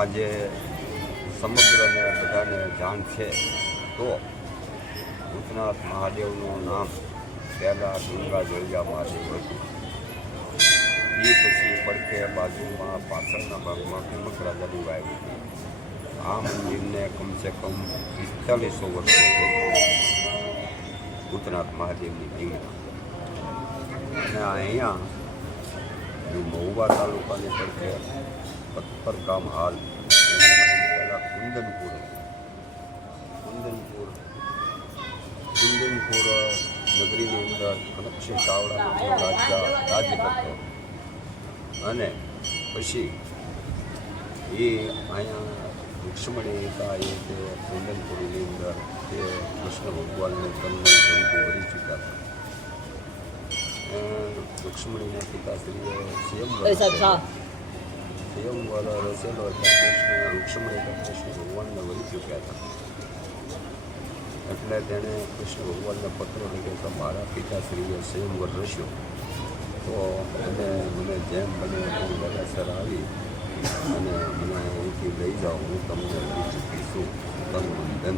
આજે સમગ્રને બધાને જાણ છે, તો ભૂતનાથ મહાદેવનું નામ પહેલાં ગંગા જોડિયા મહાદેવ હતું. એ પછી પડખે બાજુમાં પાછળના ભાગમાં કુમક રાજાની વાવ હતી. આ મંદિરને કમસે કમ પિસ્તાલીસો વર્ષ ભૂતનાથ મહાદેવની ટીમના અને અહીંયા મહુવા તાલુકાની પડખે પથ્થર કામ હાલ કુંદનપુર કુંદનપુર કુંદનપુર નગરીની અંદર કનકસિંહ ચાવડા રાજા રાજ્ય કરતો અને પછી એ અહીંયા લક્ષ્મણી હતા એ તે કુંદનપુરીની અંદર તે કૃષ્ણ ભગવાનને તમને જંતુ ભરી ચૂક્યા હતા લક્ષ્મણીના પિતાશ્રીએ એ સ્વયંવર રચેલો એટલે કૃષ્ણ ભગવાનને વળી ચૂક્યા હતા એટલે તેણે કૃષ્ણ ભગવાનને પત્ર લખ્યો મારા પિતાશ્રીએ સ્વયંવર રચ્યો તો અને મને જેમ બને એમ વહેલાસર આવી અને મને અહીંથી લઈ જાઓ હું તમને લઈ ચૂકી છું તન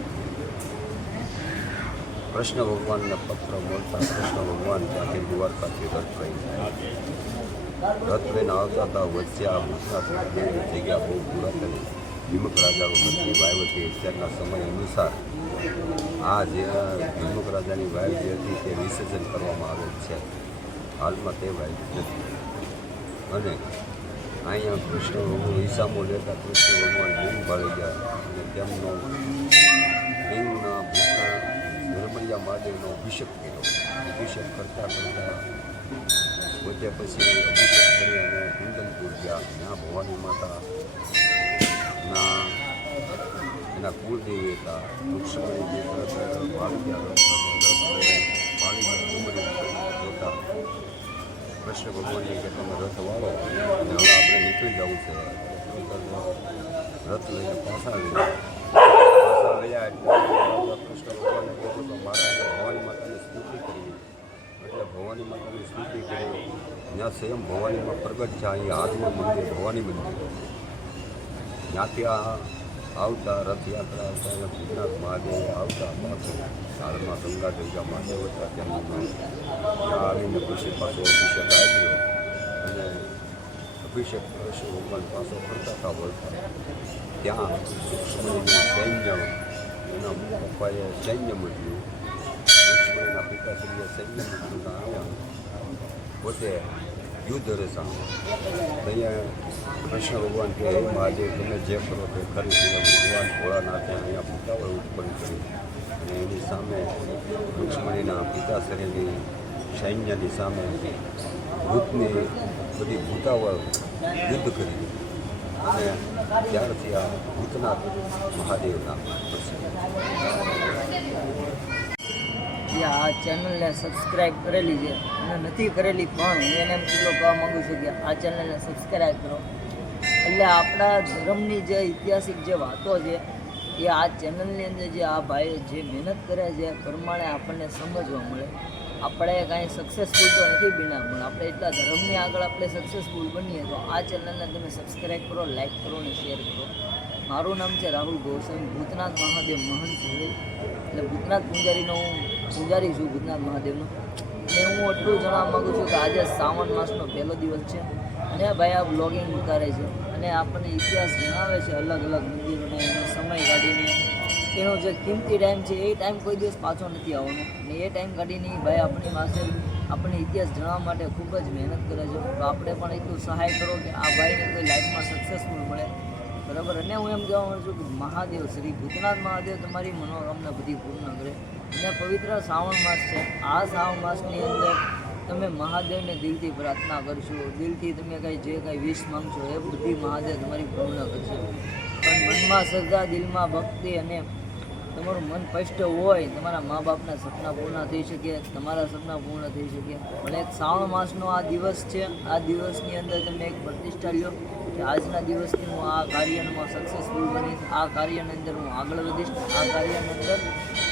કૃષ્ણ ભગવાનના પત્ર મળતા કૃષ્ણ ભગવાન ત્યાંથી દ્વારકાથી રથ લઈને રથ લઈને આવતા હતા વચ્ચે જગ્યા બહુ પુરાતન ભીમક રાજા વખતની વાવ હતી અત્યારના સમય અનુસાર આ જે ભીમક રાજાની જે હતી તે વિસર્જન કરવામાં આવેલ છે. હાલમાં તે વાવ નથી. અને અહીંયા કૃષ્ણ ભગવાન ઈસામો લેતા કૃષ્ણ ભગવાન લિંગ ભાળી ગયા અને તેમનો લિંગના ભૂતના નિર્મળિયા મહાદેવનો અભિષેક કર્યો. અભિષેક કરતાં કરતાં પોતે પછી અભિષેક કરી અને કુંદનપુર ગયા. ત્યાં ભવાની માતા ના એના કુળદેવી હતા. વૃક્ષમણી જે રથ અને રથ જોતા કૃષ્ણ ભગવાનને કે તમે રથ વાળો. અને હવે આપણે નીકળી જવું છે. રથ લઈને પાછા આવ્યા. પાછા ગયા એટલે કૃષ્ણ ભગવાનને કીધું તો મારા ભવાની માતાની સ્તુતિ કરી. ત્યાં સ્વયં ભવાનીમાં પ્રગટ છે, અહીં હાથમાં મંદિર, ભવાની મંદિર. ત્યાંથી આ આવતા રથયાત્રા આવતા અને ભૂતનાથ મહાદેવ આવતા, પાછું હાલમાં ગંગા ગંગા મહાદેવ હતા ત્યાં આવીને પછી પાછો અભિષેક આવ્યો અને અભિષેક કૃષ્ણ ભગવાન પાછો ફરતા હતા વળતા. ત્યાં સૈન્ય, એના પપ્પાએ સૈન્ય મોકલ્યું લક્ષ્મણીના પિતાશ્રીએ આવ્યા પોતે યુદ્ધ રસા. અહીંયા કૃષ્ણ ભગવાન કે આજે તમે જે કરો તે છે ભગવાન ભોળાનાથે અહીંયા ભૂતાવળ ઉત્પન્ન કરી. અને એની સામે લક્ષ્મણીના પિતાશ્રીની સૈન્યની સામે ભૂતની બધી ભૂતાવળ યુદ્ધ કરી અને ત્યારથી આ ભૂતનાથ મહાદેવના પછી કે આ ચેનલને સબસ્ક્રાઇબ કરેલી છે. અને નથી કરેલી પણ હું એને એમ કેટલો કહેવા માગું છું કે આ ચેનલને સબસ્ક્રાઇબ કરો. એટલે આપણા ધર્મની જે ઐતિહાસિક જે વાતો છે, એ આ ચેનલની અંદર જે આ ભાઈ જે મહેનત કરે છે પ્રમાણે આપણને સમજવા મળે. આપણે કાંઈ સક્સેસફુલ તો નથી બન્યા પણ આપણે એટલા ધર્મની આગળ આપણે સક્સેસફુલ બનીએ તો આ ચેનલને તમે સબસ્ક્રાઇબ કરો લાઈક કરો અને શેર કરો. મારું નામ છે રાહુલ ગોસ્વામી. ભૂતનાથ મહાદેવ મહંત એટલે ભૂતનાથ પૂજારીનો હું પૂજારી છું ભૂતનાથ મહાદેવનો. અને હું એટલું જણાવવા માગું છું કે આજે શ્રાવણ માસનો પહેલો દિવસ છે. અને ભાઈ, આ બ્લોગિંગ ઉતારે છે. અને આપણને ઇતિહાસ જણાવે છે અલગ અલગ મંદિરોને, એનો સમય કાઢીને. એનો જે કિંમતી ટાઈમ છે, એ ટાઈમ કોઈ દિવસ પાછો નથી આવવાનો. અને એ ટાઈમ કાઢીને ભાઈ આપણી પાસે આપણને ઇતિહાસ જણાવવા માટે ખૂબ જ મહેનત કરે છે. તો આપણે પણ એટલું સહાય કરો કે આ ભાઈને કોઈ લાઈફમાં સક્સેસફુલ મળે. બરાબર? અને હું એમ કહેવા માંગુ છું કે મહાદેવ, શ્રી ભૂતનાથ મહાદેવ તમારી મનોકામના બધી પૂર્ણ કરે. અને પવિત્ર શ્રાવણ માસ છે. આ શ્રાવણ માસની અંદર તમે મહાદેવને દિલથી પ્રાર્થના કરશો. દિલથી તમે કાંઈ જે કાંઈ વિશ માંગશો એ બધી મહાદેવ તમારી પૂર્ણ કરશે. પણ મનમાં શ્રદ્ધા, દિલમાં ભક્તિ અને તમારું મન સ્પષ્ટ હોય, તમારા મા બાપના સપના પૂર્ણ થઈ શકે, તમારા સપના પૂર્ણ થઈ શકે. અને એક શ્રાવણ માસનો આ દિવસ છે, આ દિવસની અંદર તમે એક પ્રતિષ્ઠા લ્યો કે આજના દિવસથી હું આ કાર્યમાં સક્સેસફુલ બનીશ. આ કાર્યની અંદર હું આગળ વધીશ. આ કાર્યની અંદર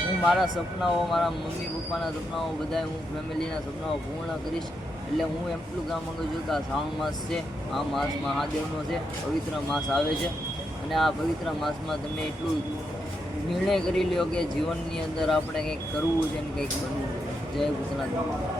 હું મારા સપનાઓ, મારા મમ્મી, પપ્પાના સપનાઓ બધા હું ફેમિલીના સપનાઓ પૂર્ણ કરીશ. એટલે હું એમ એટલું કહેવા માગું છું કે આ શ્રાવણ માસ છે, આ માસ મહાદેવનો છે, પવિત્ર માસ આવે છે. અને આ પવિત્ર માસમાં તમે એટલું નિર્ણય કરી લ્યો કે જીવનની અંદર આપણે કંઈક કરવું છે ને કંઈક બનવું છે. જય ભૂતનાથ.